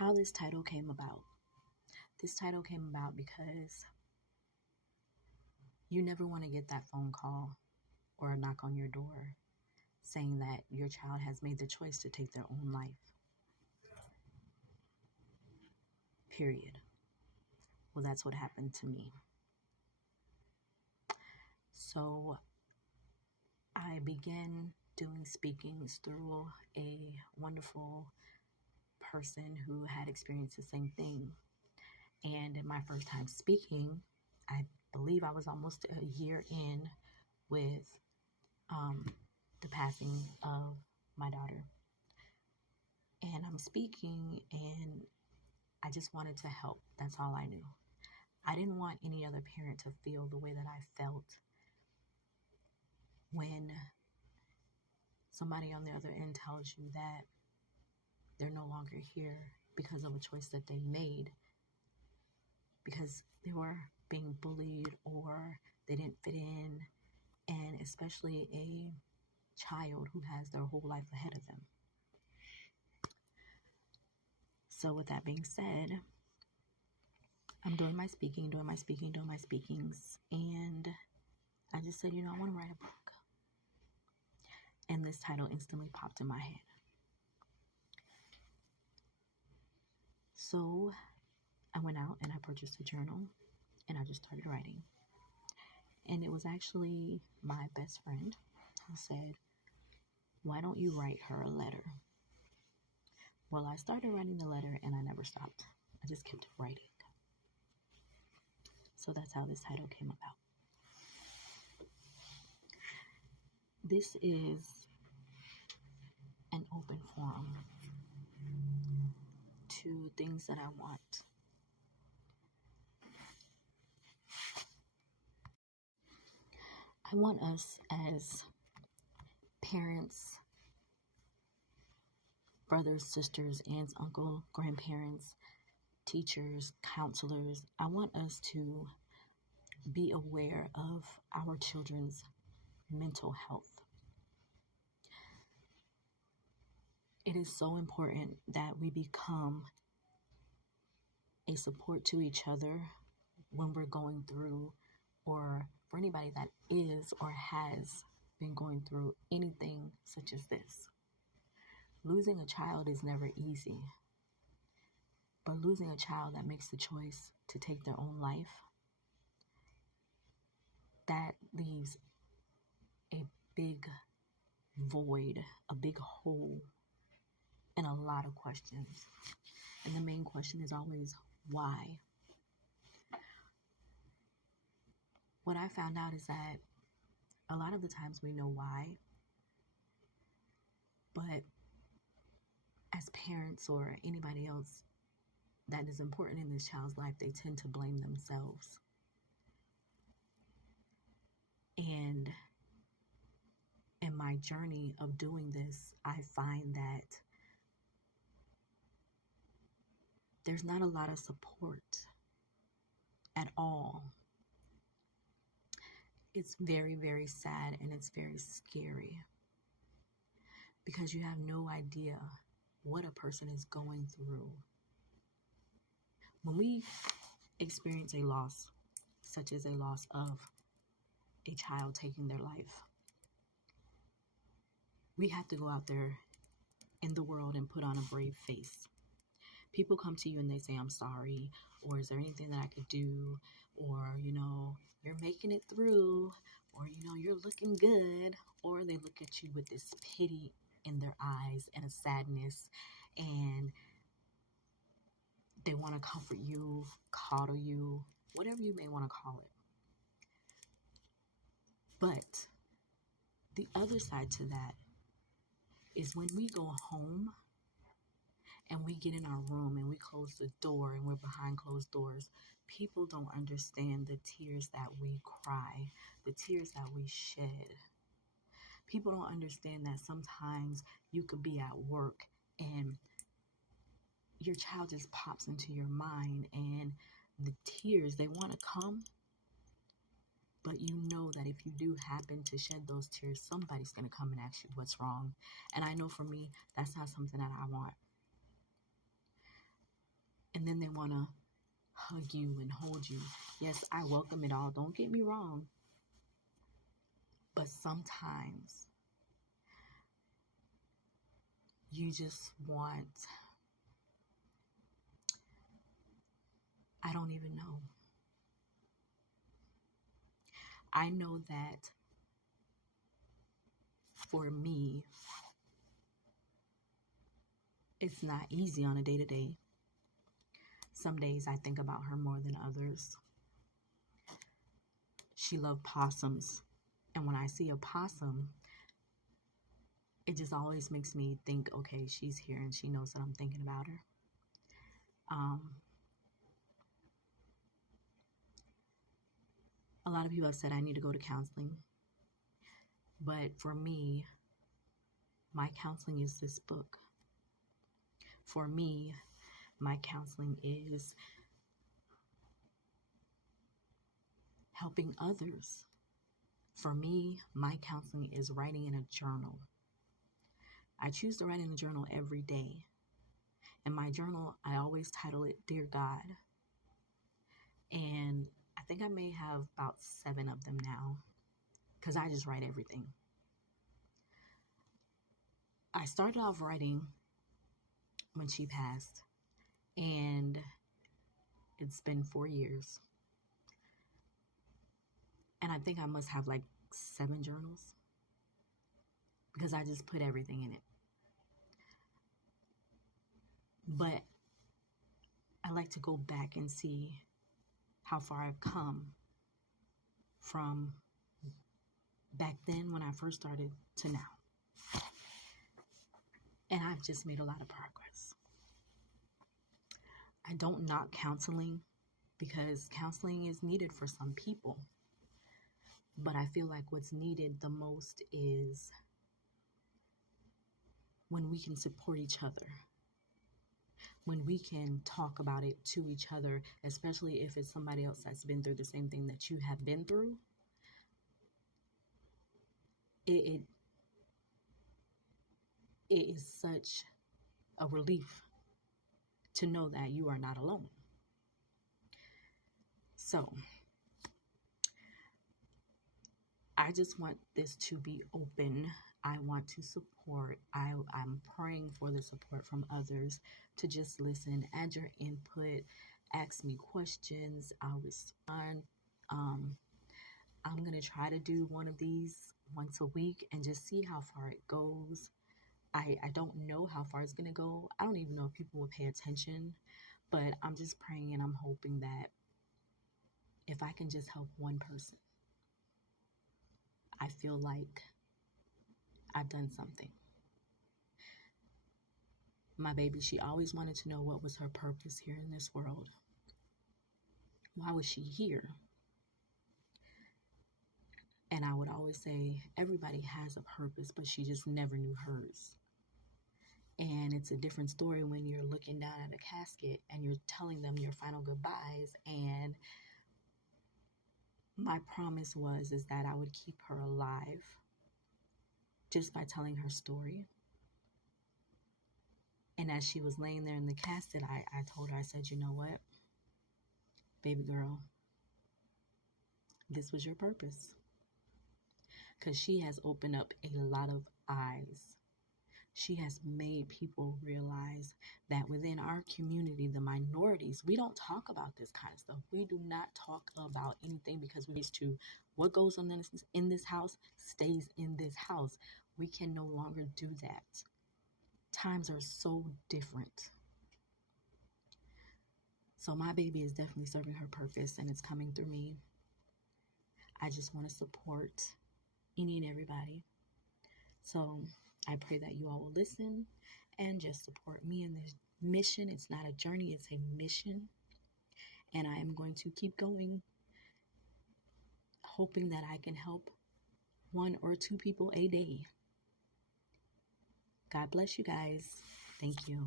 how this title came about. This title came about because you never want to get that phone call or a knock on your door saying that your child has made the choice to take their own life. Period. Well, that's what happened to me. So I began doing speakings through a wonderful person who had experienced the same thing. And in my first time speaking, I believe I was almost a year in with the passing of my daughter. And I'm speaking and I just wanted to help. That's all I knew. I didn't want any other parent to feel the way that I felt when somebody on the other end tells you that they're no longer here because of a choice that they made, because they were being bullied or they didn't fit in, and especially a child who has their whole life ahead of them. So with that being said, I'm doing my speakings, and I just said, I want to write a book. And this title instantly popped in my head. So I went out and I purchased a journal and I just started writing. And it was actually my best friend who said, why don't you write her a letter? Well, I started writing the letter and I never stopped. I just kept writing. So that's how this title came about. This is an open forum to things that I want. I want us as parents, brothers, sisters, aunts, uncles, grandparents, teachers, counselors, I want us to be aware of our children's mental health. It is so important that we become a support to each other when we're going through, or for anybody that is or has been going through anything such as this. Losing a child is never easy, but losing a child that makes the choice to take their own life, that leaves a big void, a big hole, and a lot of questions. And the main question is always, why? What I found out is that a lot of the times we know why, but as parents or anybody else that is important in this child's life, they tend to blame themselves. And in my journey of doing this, I find that there's not a lot of support at all. It's very, very sad and it's very scary because you have no idea what a person is going through. When we experience a loss, such as a loss of a child taking their life, we have to go out there in the world and put on a brave face. People come to you and they say, I'm sorry, or is there anything that I could do? Or, you're making it through, or, you're looking good. Or they look at you with this pity in their eyes and a sadness, and they want to comfort you, coddle you, whatever you may want to call it. But the other side to that is when we go home and we get in our room and we close the door and we're behind closed doors, people don't understand the tears that we cry, the tears that we shed. People don't understand that sometimes you could be at work and your child just pops into your mind and the tears, they want to come. But you know that if you do happen to shed those tears, somebody's going to come and ask you what's wrong. And I know for me, that's not something that I want. and then they want to hug you and hold you. Yes, I welcome it all. Don't get me wrong. But sometimes you just want, I don't even know. I know that for me, it's not easy on a day-to-day. Some days I think about her more than others. She loved possums. And when I see a possum, it just always makes me think, okay, she's here and she knows that I'm thinking about her. A lot of people have said I need to go to counseling. But for me, my counseling is this book. For me, my counseling is helping others. For me, my counseling is writing in a journal. I choose to write in a journal every day. In my journal, I always title it Dear God. And I think I may have about 7 of them now because I just write everything. I started off writing when she passed, and it's been 4 years. And I think I must have like 7 journals because I just put everything in it. But I like to go back and see how far I've come from back then when I first started to now. And I've just made a lot of progress. I don't knock counseling because counseling is needed for some people. But I feel like what's needed the most is when we can support each other. When we can talk about it to each other, especially if it's somebody else that's been through the same thing that you have been through. It is such a relief to know that you are not alone. So I just want this to be open. I want to support. I'm praying for the support from others to just listen, add your input, ask me questions. I'll respond. I'm going to try to do one of these once a week and just see how far it goes. I don't know how far it's going to go. I don't even know if people will pay attention, but I'm just praying and I'm hoping that if I can just help one person, I feel like I've done something. My baby, she always wanted to know what was her purpose here in this world. Why was she here? And I would always say, everybody has a purpose, but she just never knew hers. And it's a different story when you're looking down at a casket and you're telling them your final goodbyes. And my promise is that I would keep her alive just by telling her story. And as she was laying there in the casket, I told her, I said, you know what, baby girl, this was your purpose. Because she has opened up a lot of eyes. She has made people realize that within our community, the minorities, we don't talk about this kind of stuff. We do not talk about anything because we're used to what goes on in this house stays in this house. We can no longer do that. Times are so different. So my baby is definitely serving her purpose and it's coming through me. I just want to support any and everybody. So I pray that you all will listen and just support me in this mission. It's not a journey, it's a mission. And I am going to keep going, hoping that I can help 1 or 2 people a day. God bless you guys. Thank you.